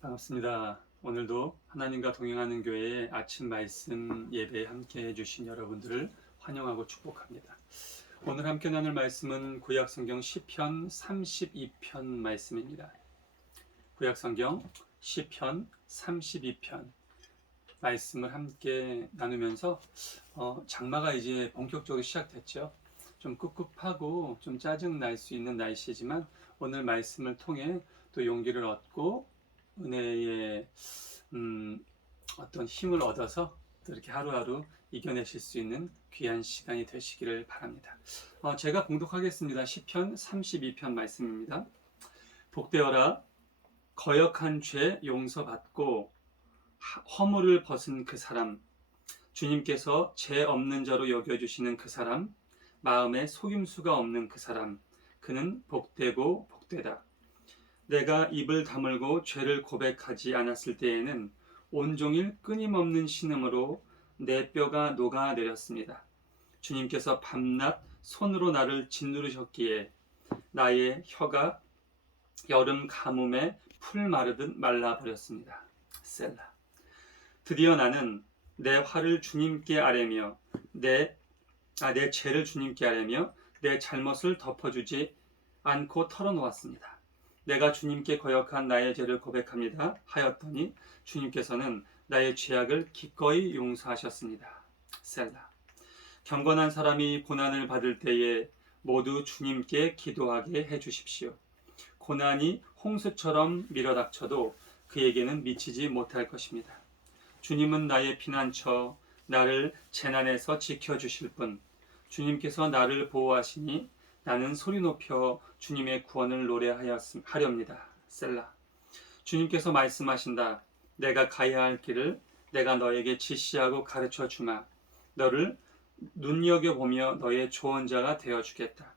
반갑습니다. 오늘도 하나님과 동행하는 교회의 아침 말씀 예배에 함께 해주신 여러분들을 환영하고 축복합니다. 오늘 함께 나눌 말씀은 구약성경 시편 32편 말씀입니다. 구약성경 시편 32편 말씀을 함께 나누면서 장마가 이제 본격적으로 시작됐죠. 좀 꿉꿉하고 좀 짜증 날 수 있는 날씨지만 오늘 말씀을 통해 또 용기를 얻고 은혜의 어떤 힘을 얻어서 또 이렇게 하루하루 이겨내실 수 있는 귀한 시간이 되시기를 바랍니다. 제가 봉독하겠습니다. 시편 32편 말씀입니다. 복되어라 거역한 죄 용서받고 허물을 벗은 그 사람, 주님께서 죄 없는 자로 여겨주시는 그 사람, 마음에 속임수가 없는 그 사람, 그는 복되고 복되다. 내가 입을 다물고 죄를 고백하지 않았을 때에는 온종일 끊임없는 신음으로 내 뼈가 녹아내렸습니다. 주님께서 밤낮 손으로 나를 짓누르셨기에 나의 혀가 여름 가뭄에 풀 마르듯 말라버렸습니다. 셀라. 드디어 나는 내 화를 주님께 아뢰며 내 죄를 주님께 아뢰며 내 잘못을 덮어주지 않고 털어놓았습니다. 내가 주님께 거역한 나의 죄를 고백합니다 하였더니 주님께서는 나의 죄악을 기꺼이 용서하셨습니다. 셀라. 경건한 사람이 고난을 받을 때에 모두 주님께 기도하게 해주십시오. 고난이 홍수처럼 밀어닥쳐도 그에게는 미치지 못할 것입니다. 주님은 나의 피난처, 나를 재난에서 지켜주실 분. 주님께서 나를 보호하시니 나는 소리 높여 주님의 구원을 노래하렵니다. 셀라. 주님께서 말씀하신다. 내가 가야 할 길을 내가 너에게 지시하고 가르쳐 주마. 너를 눈여겨보며 너의 조언자가 되어주겠다.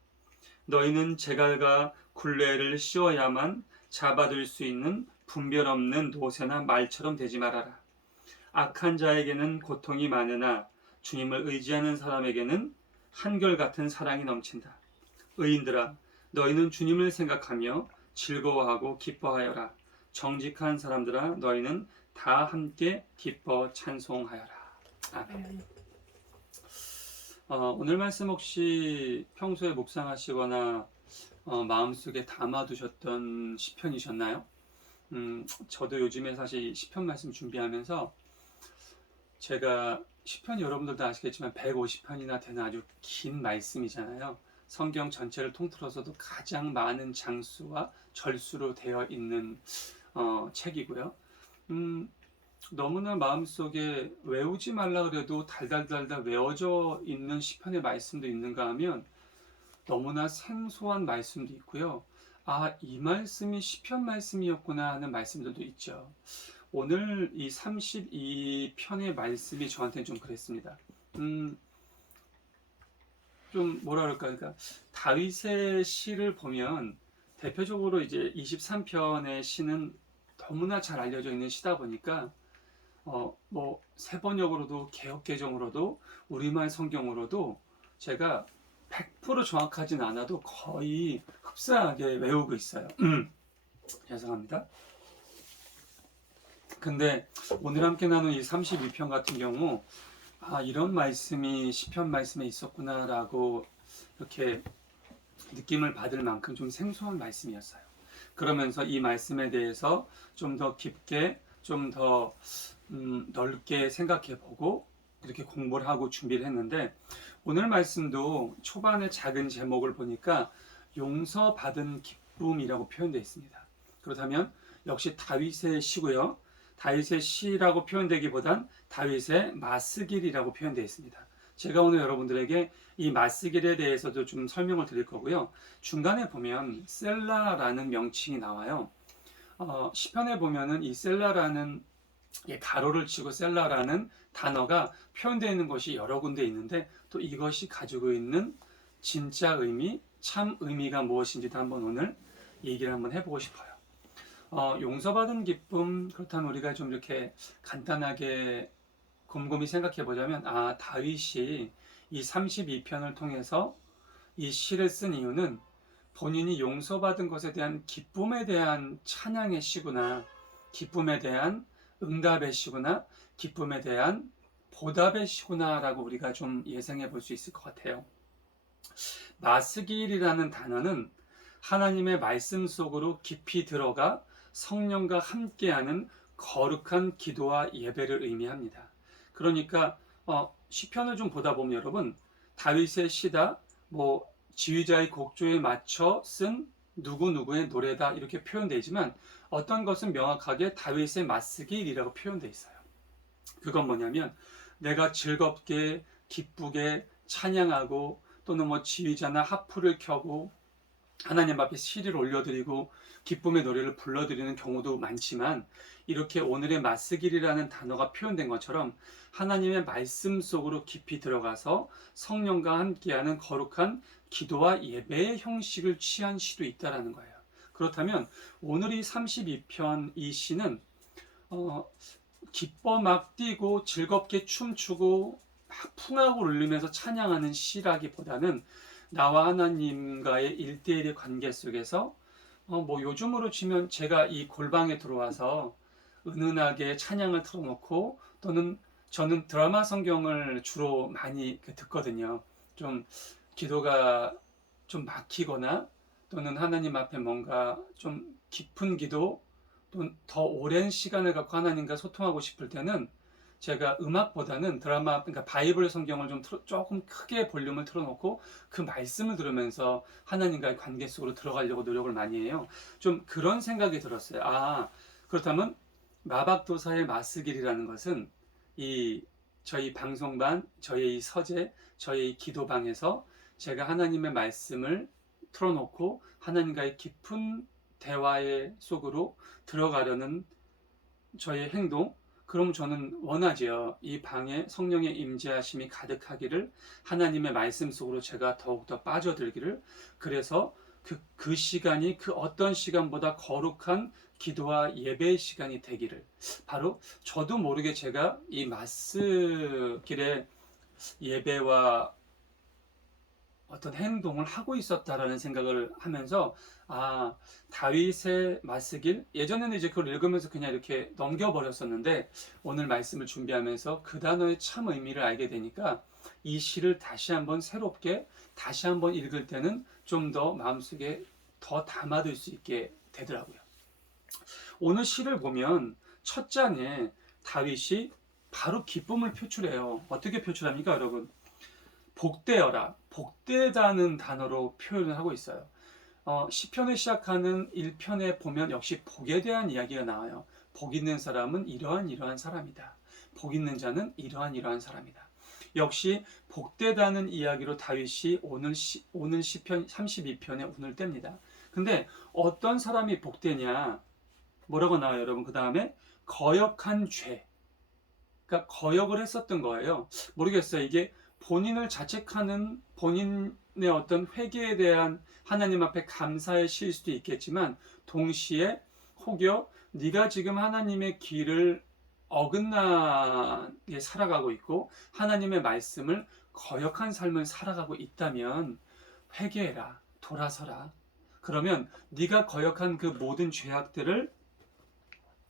너희는 제갈과 굴레를 씌워야만 잡아들 수 있는 분별 없는 노새나 말처럼 되지 말아라. 악한 자에게는 고통이 많으나 주님을 의지하는 사람에게는 한결같은 사랑이 넘친다. 의인들아, 너희는 주님을 생각하며 즐거워하고 기뻐하여라. 정직한 사람들아, 너희는 다 함께 기뻐 찬송하여라. 아멘. 오늘 말씀 혹시 평소에 묵상하시거나 마음속에 담아두셨던 시편이셨나요? 저도 요즘에 사실 시편 말씀 준비하면서 제가 시편이 여러분들도 아시겠지만 150편이나 되는 아주 긴 말씀이잖아요. 성경 전체를 통틀어서도 가장 많은 장수와 절수로 되어 있는 책이고요. 너무나 마음속에 외우지 말라 그래도 달달달달 외워져 있는 시편의 말씀도 있는가 하면 너무나 생소한 말씀도 있고요. 아, 이 말씀이 시편 말씀이었구나 하는 말씀들도 있죠. 오늘 이 32편의 말씀이 저한테는 좀 그랬습니다. 좀 뭐라 그럴까, 그러니까 다윗의 시를 보면 대표적으로 이제 23편의 시는 너무나 잘 알려져 있는 시다 보니까 뭐 세번역으로도 개역개정으로도 우리말 성경으로도 제가 100% 정확하진 않아도 거의 흡사하게 외우고 있어요. 죄송합니다. 근데 오늘 함께 나눈 이 32편 같은 경우 이런 말씀이 시편 말씀에 있었구나라고 이렇게 느낌을 받을 만큼 좀 생소한 말씀이었어요. 그러면서 이 말씀에 대해서 좀 더 깊게 좀 더 넓게 생각해보고 이렇게 공부를 하고 준비를 했는데 오늘 말씀도 초반에 작은 제목을 보니까 용서받은 기쁨이라고 표현되어 있습니다. 그렇다면 역시 다윗의 시고요. 다윗의 시라고 표현되기보단 다윗의 마스길이라고 표현되어 있습니다. 제가 오늘 여러분들에게 이 마스길에 대해서도 좀 설명을 드릴 거고요. 중간에 보면 셀라라는 명칭이 나와요. 시편에 보면은 이 셀라라는 가로를 치고 셀라라는 단어가 표현되어 있는 것이 여러 군데 있는데 또 이것이 가지고 있는 진짜 의미, 참 의미가 무엇인지도 한번 오늘 얘기를 한번 해보고 싶어요. 용서받은 기쁨, 그렇다면 우리가 좀 이렇게 간단하게 곰곰이 생각해 보자면 다윗이 이 32편을 통해서 이 시를 쓴 이유는 본인이 용서받은 것에 대한 기쁨에 대한 찬양의 시구나, 기쁨에 대한 응답의 시구나, 기쁨에 대한 보답의 시구나라고 우리가 좀 예상해 볼 수 있을 것 같아요. 마스길이라는 단어는 하나님의 말씀 속으로 깊이 들어가 성령과 함께하는 거룩한 기도와 예배를 의미합니다. 그러니까 시편을 좀 보다 보면 여러분, 다윗의 시다, 뭐 지휘자의 곡조에 맞춰 쓴 누구누구의 노래다 이렇게 표현되지만 어떤 것은 명확하게 다윗의 맞스길이라고 표현되어 있어요. 그건 뭐냐면 내가 즐겁게 기쁘게 찬양하고 또는 뭐 지휘자나 하프를 켜고 하나님 앞에 시를 올려드리고 기쁨의 노래를 불러드리는 경우도 많지만 이렇게 오늘의 맞스길이라는 단어가 표현된 것처럼 하나님의 말씀 속으로 깊이 들어가서 성령과 함께하는 거룩한 기도와 예배의 형식을 취한 시도 있다라는 거예요. 그렇다면 오늘 이 32편 이 시는 기뻐 막 뛰고 즐겁게 춤추고 막 풍악을 울리면서 찬양하는 시라기보다는 나와 하나님과의 일대일의 관계 속에서 뭐 요즘으로 치면 제가 이 골방에 들어와서 은은하게 찬양을 틀어놓고 또는 저는 드라마 성경을 주로 많이 듣거든요. 좀 기도가 좀 막히거나 또는 하나님 앞에 뭔가 좀 깊은 기도 또 더 오랜 시간을 갖고 하나님과 소통하고 싶을 때는 제가 음악보다는 드라마, 그러니까 바이블 성경을 좀 조금 크게 볼륨을 틀어놓고 그 말씀을 들으면서 하나님과의 관계 속으로 들어가려고 노력을 많이 해요. 좀 그런 생각이 들었어요. 그렇다면 마박도사의 마스길이라는 것은 이 저희 방송반, 저희 이 서재, 저희 이 기도방에서 제가 하나님의 말씀을 틀어놓고 하나님과의 깊은 대화의 속으로 들어가려는 저의 행동, 그럼 저는 원하지요. 이 방에 성령의 임재하심이 가득하기를, 하나님의 말씀 속으로 제가 더욱더 빠져들기를, 그래서 그 시간이 그 어떤 시간보다 거룩한 기도와 예배의 시간이 되기를, 바로 저도 모르게 제가 이 마스길의 예배와 어떤 행동을 하고 있었다라는 생각을 하면서 다윗의 마스길, 예전에는 이제 그걸 읽으면서 그냥 이렇게 넘겨버렸었는데 오늘 말씀을 준비하면서 그 단어의 참 의미를 알게 되니까 이 시를 다시 한번 새롭게 다시 한번 읽을 때는 좀 더 마음속에 더 담아둘 수 있게 되더라고요. 오늘 시를 보면 첫 장에 다윗이 바로 기쁨을 표출해요. 어떻게 표출합니까, 여러분? 복되어라, 복되다는 단어로 표현을 하고 있어요. 시편을 시작하는 1편에 보면 역시 복에 대한 이야기가 나와요. 복 있는 사람은 이러한 사람이다. 복 있는 자는 이러한 사람이다. 역시 복되다는 이야기로 다윗이 오늘 시편 32편에 운을 뗍니다. 근데 어떤 사람이 복되냐? 뭐라고 나와요, 여러분? 그 다음에 거역한 죄. 그러니까 거역을 했었던 거예요. 모르겠어요. 이게 본인을 자책하는 본인의 어떤 회개에 대한 하나님 앞에 감사의 시일 수도 있겠지만 동시에 혹여 네가 지금 하나님의 길을 어긋나게 살아가고 있고 하나님의 말씀을 거역한 삶을 살아가고 있다면 회개해라, 돌아서라. 그러면 네가 거역한 그 모든 죄악들을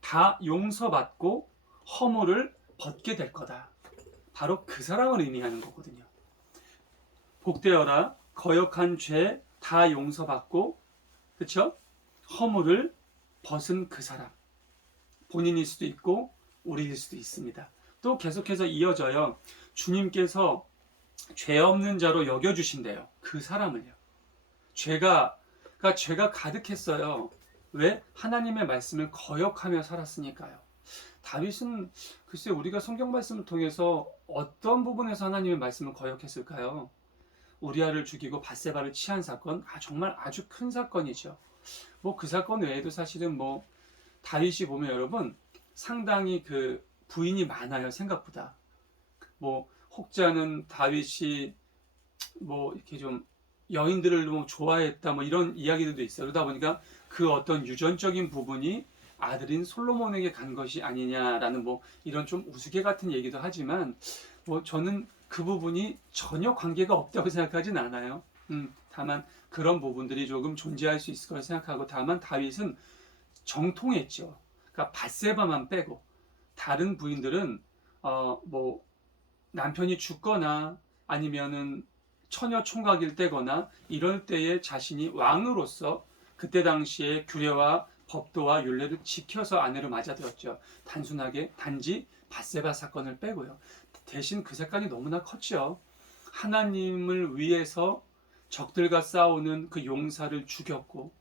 다 용서받고 허물을 벗게 될 거다. 바로 그 사람을 의미하는 거거든요. 복되어라, 거역한 죄 다 용서받고, 그쵸? 허물을 벗은 그 사람. 본인일 수도 있고 우리일 수도 있습니다. 또 계속해서 이어져요. 주님께서 죄 없는 자로 여겨주신대요. 그 사람을요. 죄가 가득했어요. 왜? 하나님의 말씀을 거역하며 살았으니까요. 다윗은 글쎄 우리가 성경 말씀을 통해서 어떤 부분에서 하나님의 말씀을 거역했을까요? 우리아를 죽이고 밧세바를 취한 사건, 정말 아주 큰 사건이죠. 뭐 그 사건 외에도 사실은 뭐 다윗이 보면 여러분 상당히 그 부인이 많아요. 생각보다. 뭐 혹자는 다윗이 뭐 이렇게 좀 여인들을 너무 좋아했다 뭐 이런 이야기들도 있어요. 그러다 보니까 그 어떤 유전적인 부분이 아들인 솔로몬에게 간 것이 아니냐라는 뭐 이런 좀 우스개 같은 얘기도 하지만 뭐 저는 그 부분이 전혀 관계가 없다고 생각하진 않아요. 다만 그런 부분들이 조금 존재할 수 있을 거라 생각하고 다만 다윗은 정통했죠. 그러니까 밧세바만 빼고 다른 부인들은 뭐 남편이 죽거나 아니면은 처녀 총각일 때거나 이럴 때에 자신이 왕으로서 그때 당시에 규례와 법도와 율례를 지켜서 아내를 맞아들였죠. 단순하게 단지 밧세바 사건을 빼고요. 대신 그 사건이 너무나 컸죠. 하나님을 위해서 적들과 싸우는 그 용사를 죽였고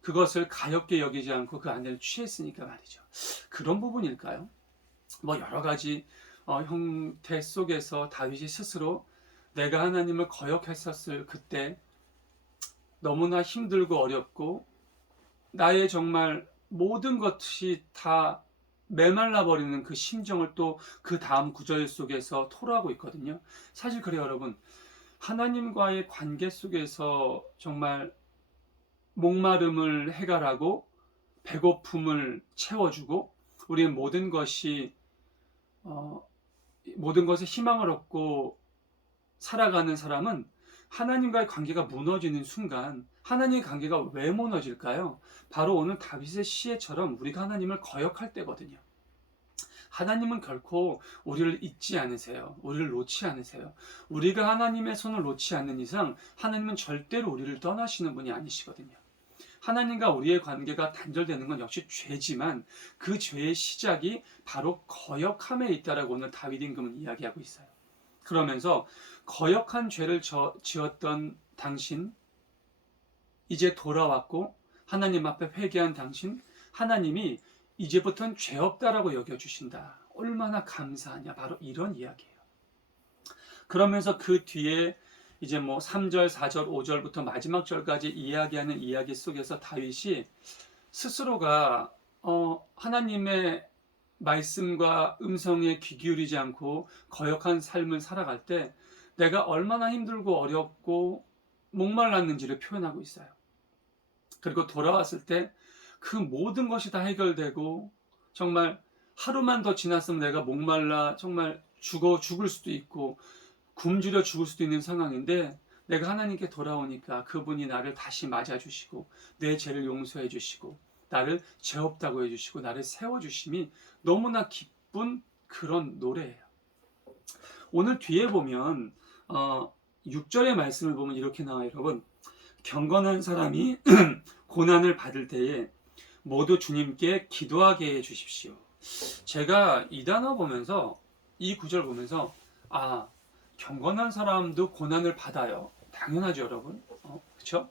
그것을 가엾게 여기지 않고 그 아내를 취했으니까 말이죠. 그런 부분일까요? 뭐 여러 가지 형태 속에서 다윗이 스스로 내가 하나님을 거역했었을 그때 너무나 힘들고 어렵고 나의 정말 모든 것이 다 메말라 버리는 그 심정을 또 그 다음 구절 속에서 토로하고 있거든요. 사실 그래요, 여러분. 하나님과의 관계 속에서 정말 목마름을 해결하고 배고픔을 채워주고 우리의 모든 것에 희망을 얻고 살아가는 사람은 하나님과의 관계가 무너지는 순간 하나님의 관계가 왜 무너질까요? 바로 오늘 다윗의 시에처럼 우리가 하나님을 거역할 때거든요. 하나님은 결코 우리를 잊지 않으세요. 우리를 놓지 않으세요. 우리가 하나님의 손을 놓지 않는 이상 하나님은 절대로 우리를 떠나시는 분이 아니시거든요. 하나님과 우리의 관계가 단절되는 건 역시 죄지만 그 죄의 시작이 바로 거역함에 있다라고 오늘 다윗 임금은 이야기하고 있어요. 그러면서 거역한 죄를 지었던 당신 이제 돌아왔고 하나님 앞에 회개한 당신 하나님이 이제부터는 죄 없다라고 여겨주신다. 얼마나 감사하냐. 바로 이런 이야기예요. 그러면서 그 뒤에 이제 뭐 3절, 4절, 5절부터 마지막 절까지 이야기하는 이야기 속에서 다윗이 스스로가 하나님의 말씀과 음성에 귀 기울이지 않고 거역한 삶을 살아갈 때 내가 얼마나 힘들고 어렵고 목말랐는지를 표현하고 있어요. 그리고 돌아왔을 때 그 모든 것이 다 해결되고 정말 하루만 더 지났으면 내가 목말라 정말 죽을 수도 있고 굶주려 죽을 수도 있는 상황인데 내가 하나님께 돌아오니까 그분이 나를 다시 맞아주시고 내 죄를 용서해 주시고 나를 죄 없다고 해주시고 나를 세워주심이 너무나 기쁜 그런 노래예요. 오늘 뒤에 보면 6절의 말씀을 보면 이렇게 나와요. 여러분, 경건한 사람이 고난을 받을 때에 모두 주님께 기도하게 해 주십시오. 제가 이 단어 보면서 이 구절 보면서 경건한 사람도 고난을 받아요. 당연하죠, 여러분. 그렇죠?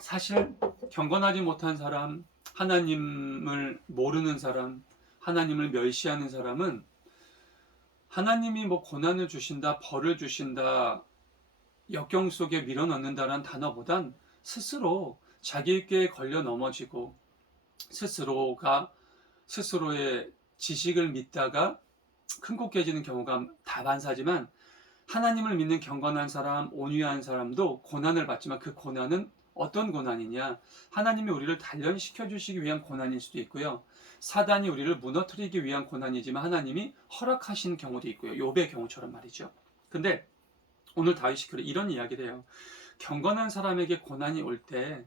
사실 경건하지 못한 사람, 하나님을 모르는 사람, 하나님을 멸시하는 사람은 하나님이 뭐 고난을 주신다, 벌을 주신다, 역경 속에 밀어넣는다라는 단어보단 스스로 자기에게 걸려 넘어지고 스스로의 지식을 믿다가 큰 곳 깨지는 경우가 다반사지만 하나님을 믿는 경건한 사람, 온유한 사람도 고난을 받지만 그 고난은 어떤 고난이냐? 하나님이 우리를 단련시켜 주시기 위한 고난일 수도 있고요. 사단이 우리를 무너뜨리기 위한 고난이지만 하나님이 허락하신 경우도 있고요. 욥의 경우처럼 말이죠. 근데 오늘 다윗이 이런 이야기를 해요. 경건한 사람에게 고난이 올 때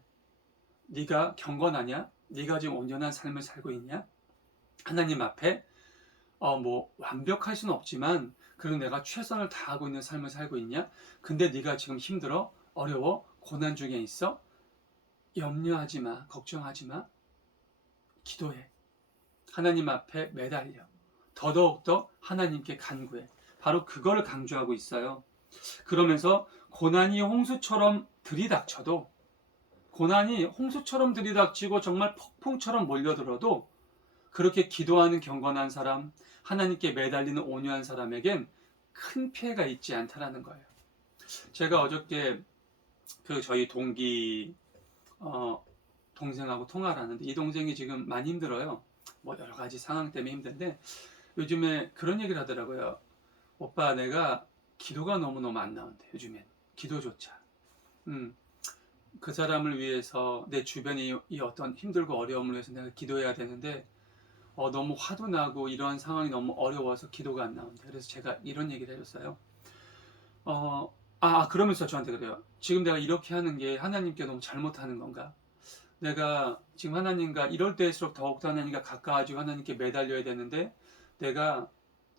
네가 경건하냐? 네가 지금 온전한 삶을 살고 있냐? 하나님 앞에 뭐 완벽할 수는 없지만 그래도 내가 최선을 다하고 있는 삶을 살고 있냐? 근데 네가 지금 힘들어? 어려워? 고난 중에 있어? 염려하지 마. 걱정하지 마. 기도해. 하나님 앞에 매달려. 더더욱더 하나님께 간구해. 바로 그걸 강조하고 있어요. 그러면서 고난이 홍수처럼 들이닥치고 정말 폭풍처럼 몰려들어도 그렇게 기도하는 경건한 사람, 하나님께 매달리는 온유한 사람에겐 큰 피해가 있지 않다라는 거예요. 제가 어저께 저희 동기 동생하고 통화를 하는데 이 동생이 지금 많이 힘들어요. 뭐 여러 가지 상황 때문에 힘든데 요즘에 그런 얘기를 하더라고요. 오빠, 내가 기도가 너무너무 안 나온대. 요즘엔 기도조차. 그 사람을 위해서 내 주변에 이 어떤 힘들고 어려움을 위해서 내가 기도해야 되는데 너무 화도 나고 이러한 상황이 너무 어려워서 기도가 안 나온대. 그래서 제가 이런 얘기를 해줬어요. 그러면서 저한테 그래요. 지금 내가 이렇게 하는 게 하나님께 너무 잘못하는 건가? 내가 지금 하나님과 이럴 때일수록 더욱더 하나님과 가까워지고 하나님께 매달려야 되는데 내가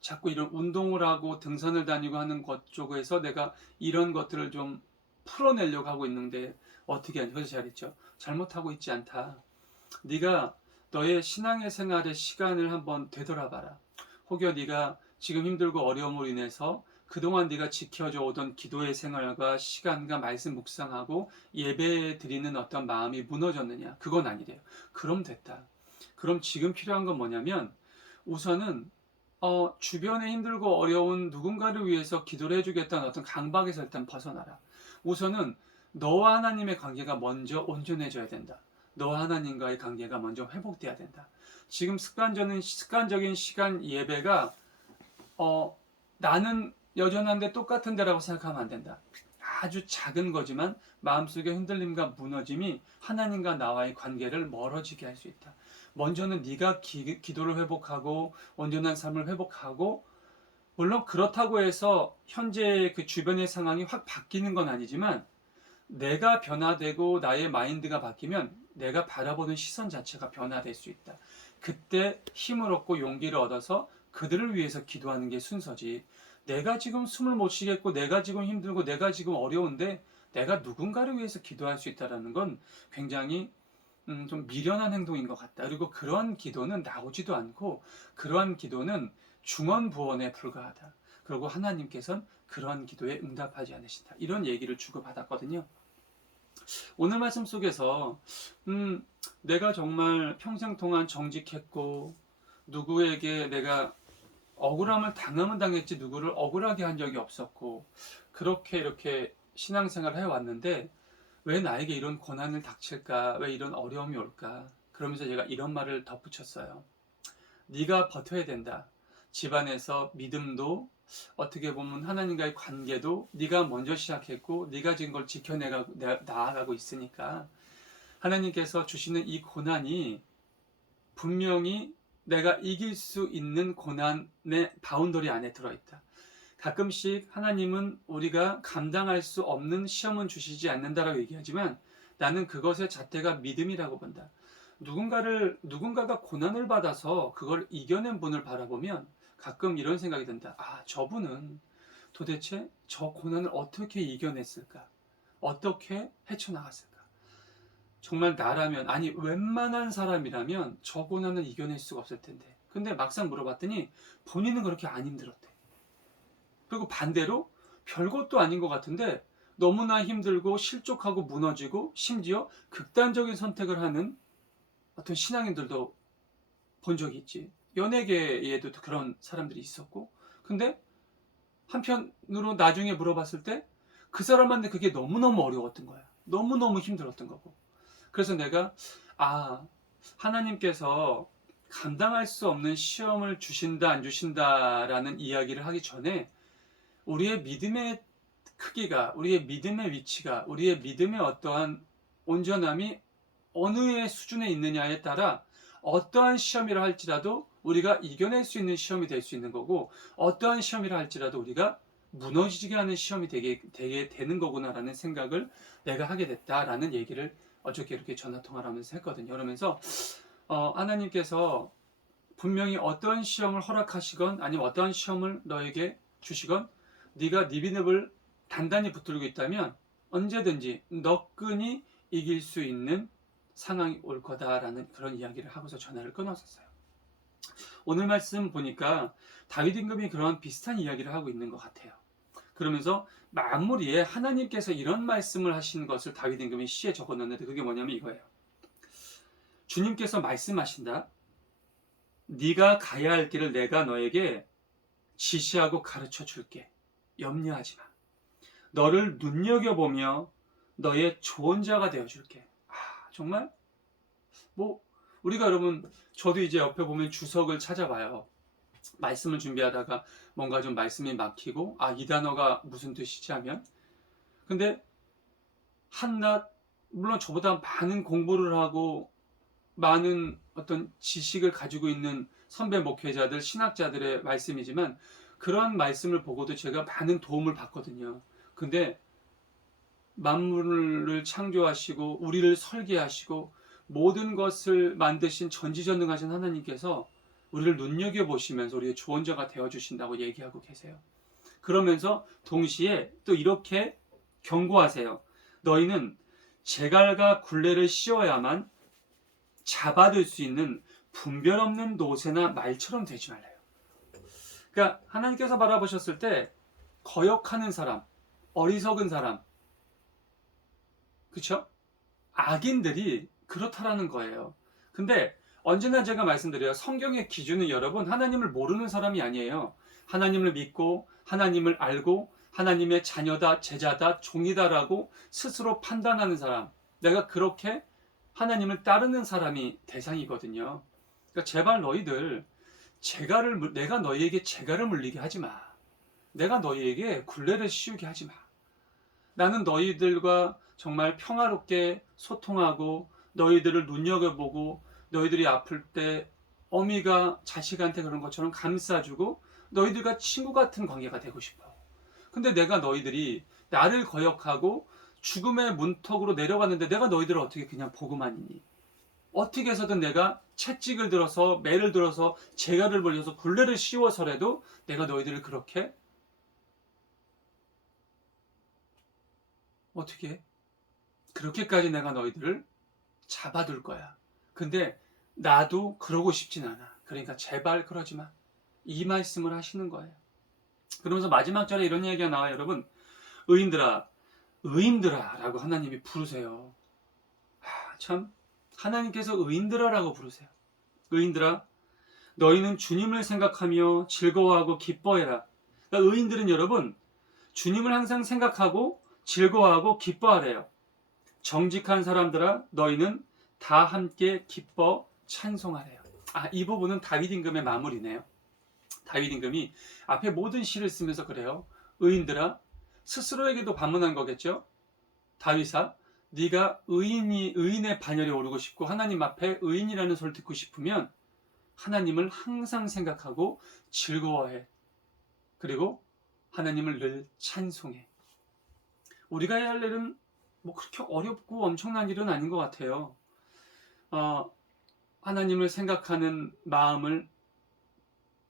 자꾸 이런 운동을 하고 등산을 다니고 하는 것 쪽에서 내가 이런 것들을 좀 풀어내려고 하고 있는데 어떻게 하냐. 그래서 잘했죠. 잘못하고 있지 않다. 네가 너의 신앙의 생활의 시간을 한번 되돌아봐라. 혹여 네가 지금 힘들고 어려움으로 인해서 그동안 네가 지켜져 오던 기도의 생활과 시간과 말씀 묵상하고 예배 드리는 어떤 마음이 무너졌느냐? 그건 아니래요. 그럼 됐다. 그럼 지금 필요한 건 뭐냐면 우선은 주변에 힘들고 어려운 누군가를 위해서 기도를 해주겠다는 어떤 강박에서 일단 벗어나라. 우선은 너와 하나님의 관계가 먼저 온전해져야 된다. 너와 하나님과의 관계가 먼저 회복돼야 된다. 지금 습관적인 시간 예배가 나는 여전한데 똑같은 데라고 생각하면 안 된다. 아주 작은 거지만 마음속의 흔들림과 무너짐이 하나님과 나와의 관계를 멀어지게 할 수 있다. 먼저는 네가 기도를 회복하고 온전한 삶을 회복하고 물론 그렇다고 해서 현재 그 주변의 상황이 확 바뀌는 건 아니지만 내가 변화되고 나의 마인드가 바뀌면 내가 바라보는 시선 자체가 변화될 수 있다. 그때 힘을 얻고 용기를 얻어서 그들을 위해서 기도하는 게 순서지. 내가 지금 숨을 못 쉬겠고 내가 지금 힘들고 내가 지금 어려운데 내가 누군가를 위해서 기도할 수 있다는 건 굉장히 좀 미련한 행동인 것 같다. 그리고 그러한 기도는 나오지도 않고 그러한 기도는 중언부언에 불과하다. 그리고 하나님께서는 그러한 기도에 응답하지 않으신다. 이런 얘기를 주고받았거든요. 오늘 말씀 속에서 내가 정말 평생 동안 정직했고 누구에게 내가 억울함을 당하면 당했지 누구를 억울하게 한 적이 없었고 그렇게 이렇게 신앙생활을 해왔는데 왜 나에게 이런 고난을 닥칠까? 왜 이런 어려움이 올까? 그러면서 제가 이런 말을 덧붙였어요. 네가 버텨야 된다. 집안에서 믿음도 어떻게 보면 하나님과의 관계도 네가 먼저 시작했고 네가 지금 걸 나아가고 있으니까 하나님께서 주시는 이 고난이 분명히 내가 이길 수 있는 고난의 바운더리 안에 들어있다. 가끔씩 하나님은 우리가 감당할 수 없는 시험은 주시지 않는다라고 얘기하지만 나는 그것의 잣대가 믿음이라고 본다. 누군가가 고난을 받아서 그걸 이겨낸 분을 바라보면 가끔 이런 생각이 든다. 아, 저분은 도대체 저 고난을 어떻게 이겨냈을까? 어떻게 헤쳐나갔을까? 정말 나라면, 아니, 웬만한 사람이라면 저 고난을 이겨낼 수가 없을 텐데. 근데 막상 물어봤더니 본인은 그렇게 안 힘들었대. 그리고 반대로 별것도 아닌 것 같은데 너무나 힘들고 실족하고 무너지고 심지어 극단적인 선택을 하는 어떤 신앙인들도 본 적이 있지. 연예계에도 그런 사람들이 있었고. 근데 한편으로 나중에 물어봤을 때 그 사람한테 그게 너무너무 어려웠던 거야. 너무너무 힘들었던 거고. 그래서 내가 하나님께서 감당할 수 없는 시험을 주신다 안 주신다라는 이야기를 하기 전에 우리의 믿음의 크기가, 우리의 믿음의 위치가, 우리의 믿음의 어떠한 온전함이 어느 수준에 있느냐에 따라 어떠한 시험이라 할지라도 우리가 이겨낼 수 있는 시험이 될 수 있는 거고 어떠한 시험이라 할지라도 우리가 무너지게 하는 시험이 되게 되는 거구나라는 생각을 내가 하게 됐다라는 얘기를 어저께 이렇게 전화통화를 하면서 했거든요. 그러면서 하나님께서 분명히 어떠한 시험을 허락하시건 아니면 어떠한 시험을 너에게 주시건 네가 네 믿음을 단단히 붙들고 있다면 언제든지 너끈히 이길 수 있는 상황이 올 거다라는 그런 이야기를 하고서 전화를 끊었었어요. 오늘 말씀 보니까 다윗 임금이 그런 비슷한 이야기를 하고 있는 것 같아요. 그러면서 마무리에 하나님께서 이런 말씀을 하신 것을 다윗 임금이 시에 적어놨는데 그게 뭐냐면 이거예요. 주님께서 말씀하신다. 네가 가야 할 길을 내가 너에게 지시하고 가르쳐 줄게. 염려하지 마. 너를 눈여겨보며 너의 좋은 자가 되어줄게. 정말? 우리가 여러분, 저도 이제 옆에 보면 주석을 찾아봐요. 말씀을 준비하다가 뭔가 좀 말씀이 막히고, 이 단어가 무슨 뜻이지 하면. 근데 한낱, 물론 저보다 많은 공부를 하고, 많은 어떤 지식을 가지고 있는 선배 목회자들, 신학자들의 말씀이지만, 그런 말씀을 보고도 제가 많은 도움을 받거든요. 근데 만물을 창조하시고 우리를 설계하시고 모든 것을 만드신 전지전능하신 하나님께서 우리를 눈여겨보시면서 우리의 조언자가 되어주신다고 얘기하고 계세요. 그러면서 동시에 또 이렇게 경고하세요. 너희는 제갈과 굴레를 씌워야만 잡아들 수 있는 분별 없는 노새나 말처럼 되지 말래요. 그러니까 하나님께서 바라보셨을 때 거역하는 사람, 어리석은 사람, 그렇죠? 악인들이 그렇다라는 거예요. 근데 언제나 제가 말씀드려요. 성경의 기준은 여러분 하나님을 모르는 사람이 아니에요. 하나님을 믿고 하나님을 알고 하나님의 자녀다, 제자다, 종이다라고 스스로 판단하는 사람. 내가 그렇게 하나님을 따르는 사람이 대상이거든요. 그러니까 제발 너희들 내가 너희에게 재갈을 물리게 하지 마. 내가 너희에게 굴레를 씌우게 하지 마. 나는 너희들과 정말 평화롭게 소통하고 너희들을 눈여겨보고 너희들이 아플 때 어미가 자식한테 그런 것처럼 감싸주고 너희들과 친구 같은 관계가 되고 싶어. 근데 내가 너희들이 나를 거역하고 죽음의 문턱으로 내려갔는데 내가 너희들을 어떻게 그냥 보고만 있니? 어떻게 해서든 내가 채찍을 들어서 매를 들어서 재갈을 벌려서 굴레를 씌워서라도 내가 너희들을 그렇게 어떻게 해? 그렇게까지 내가 너희들을 잡아둘 거야. 근데 나도 그러고 싶진 않아. 그러니까 제발 그러지 마. 이 말씀을 하시는 거예요. 그러면서 마지막 절에 이런 얘기가 나와요. 여러분, 의인들아, 의인들아 라고 하나님이 부르세요. 참 하나님께서 의인들아 라고 부르세요. 의인들아, 너희는 주님을 생각하며 즐거워하고 기뻐해라. 그러니까 의인들은 여러분 주님을 항상 생각하고 즐거워하고 기뻐하래요. 정직한 사람들아, 너희는 다 함께 기뻐 찬송하래요. 이 부분은 다윗 임금의 마무리네요. 다윗 임금이 앞에 모든 시를 쓰면서 그래요. 의인들아, 스스로에게도 반문한 거겠죠. 다윗아, 네가 의인의 반열에 오르고 싶고 하나님 앞에 의인이라는 소리를 듣고 싶으면 하나님을 항상 생각하고 즐거워해. 그리고 하나님을 늘 찬송해. 우리가 해야 할 일은 뭐 그렇게 어렵고 엄청난 일은 아닌 것 같아요. 하나님을 생각하는 마음을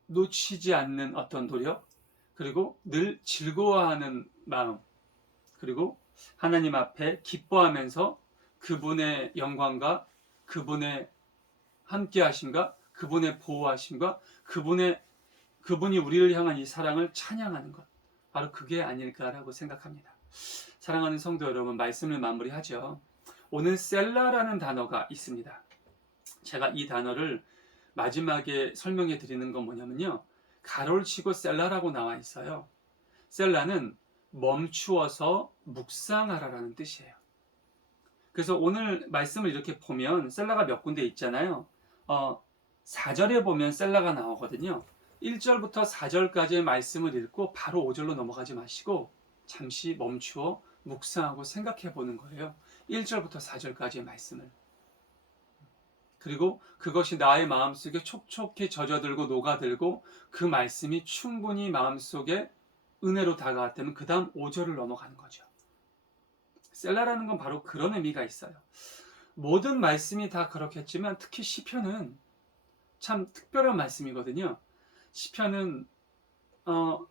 놓치지 않는 어떤 노력, 그리고 늘 즐거워하는 마음, 그리고 하나님 앞에 기뻐하면서 그분의 영광과 그분의 함께하심과 그분의 보호하심과 그분이 우리를 향한 이 사랑을 찬양하는 것, 바로 그게 아닐까라고 생각합니다. 사랑하는 성도 여러분, 말씀을 마무리하죠. 오늘 셀라라는 단어가 있습니다. 제가 이 단어를 마지막에 설명해 드리는 건 뭐냐면요, 가로를 치고 셀라라고 나와 있어요. 셀라는 멈추어서 묵상하라라는 뜻이에요. 그래서 오늘 말씀을 이렇게 보면 셀라가 몇 군데 있잖아요. 4절에 보면 셀라가 나오거든요. 1절부터 4절까지의 말씀을 읽고 바로 5절로 넘어가지 마시고 잠시 멈추어 묵상하고 생각해 보는 거예요. 1절부터 4절까지의 말씀을. 그리고 그것이 나의 마음속에 촉촉히 젖어들고 녹아들고 그 말씀이 충분히 마음속에 은혜로 다가왔다면 그 다음 5절을 넘어가는 거죠. 셀라라는 건 바로 그런 의미가 있어요. 모든 말씀이 다 그렇겠지만 특히 시편은 참 특별한 말씀이거든요. 시편은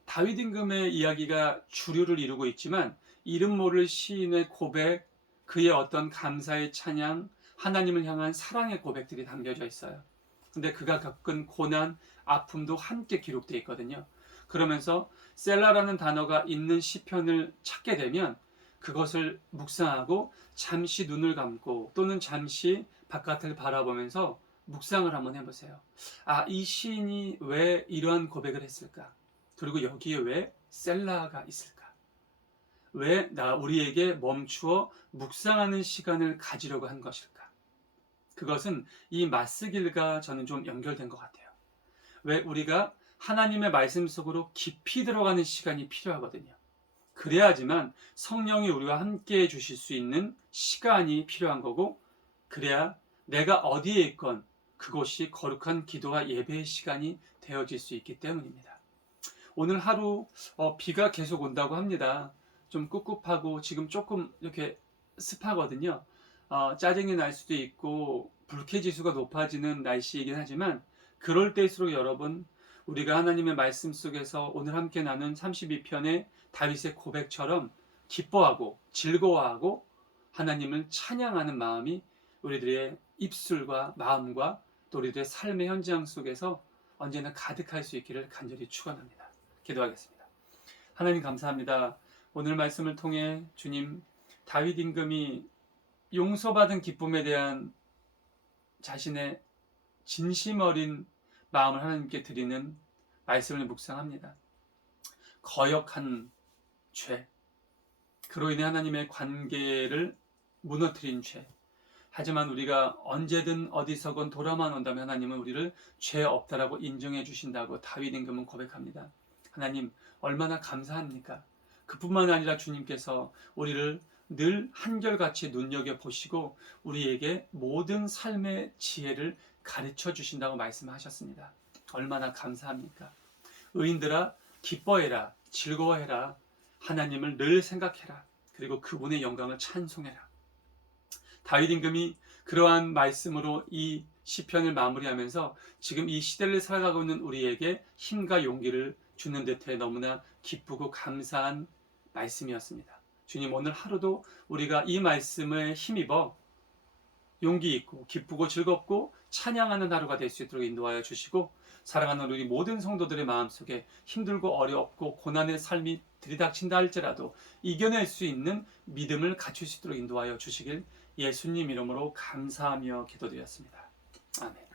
다윗 임금의 이야기가 주류를 이루고 있지만 이름 모를 시인의 고백, 그의 어떤 감사의 찬양, 하나님을 향한 사랑의 고백들이 담겨져 있어요. 근데 그가 겪은 고난, 아픔도 함께 기록되어 있거든요. 그러면서 셀라라는 단어가 있는 시편을 찾게 되면 그것을 묵상하고 잠시 눈을 감고 또는 잠시 바깥을 바라보면서 묵상을 한번 해보세요. 이 시인이 왜 이러한 고백을 했을까? 그리고 여기에 왜 셀라가 있을까? 왜 우리에게 멈추어 묵상하는 시간을 가지려고 한 것일까? 그것은 이 맞쓰길과 저는 좀 연결된 것 같아요. 왜 우리가 하나님의 말씀 속으로 깊이 들어가는 시간이 필요하거든요. 그래야지만 성령이 우리와 함께 해주실 수 있는 시간이 필요한 거고, 그래야 내가 어디에 있건 그곳이 거룩한 기도와 예배의 시간이 되어질 수 있기 때문입니다. 오늘 하루 비가 계속 온다고 합니다. 좀 꿉꿉하고 지금 조금 이렇게 습하거든요. 짜증이 날 수도 있고 불쾌지수가 높아지는 날씨이긴 하지만 그럴 때일수록 여러분 우리가 하나님의 말씀 속에서 오늘 함께 나눈 32편의 다윗의 고백처럼 기뻐하고 즐거워하고 하나님을 찬양하는 마음이 우리들의 입술과 마음과 또 우리들의 삶의 현장 속에서 언제나 가득할 수 있기를 간절히 축원합니다. 기도하겠습니다. 하나님 감사합니다. 오늘 말씀을 통해 주님 다윗 임금이 용서받은 기쁨에 대한 자신의 진심 어린 마음을 하나님께 드리는 말씀을 묵상합니다. 거역한 죄, 그로 인해 하나님의 관계를 무너뜨린 죄. 하지만 우리가 언제든 어디서건 돌아만 온다면 하나님은 우리를 죄 없다라고 인정해 주신다고 다윗 임금은 고백합니다. 하나님 얼마나 감사합니까? 그뿐만 아니라 주님께서 우리를 늘 한결같이 눈여겨보시고 우리에게 모든 삶의 지혜를 가르쳐 주신다고 말씀하셨습니다. 얼마나 감사합니까? 의인들아 기뻐해라, 즐거워해라, 하나님을 늘 생각해라, 그리고 그분의 영광을 찬송해라. 다윗 임금이 그러한 말씀으로 이 시편을 마무리하면서 지금 이 시대를 살아가고 있는 우리에게 힘과 용기를 주는 듯해 너무나 기쁘고 감사한 말씀이었습니다. 주님 오늘 하루도 우리가 이 말씀에 힘입어 용기 있고 기쁘고 즐겁고 찬양하는 하루가 될 수 있도록 인도하여 주시고 사랑하는 우리 모든 성도들의 마음속에 힘들고 어렵고 고난의 삶이 들이닥친다 할지라도 이겨낼 수 있는 믿음을 갖출 수 있도록 인도하여 주시길 예수님 이름으로 감사하며 기도드렸습니다. 아멘.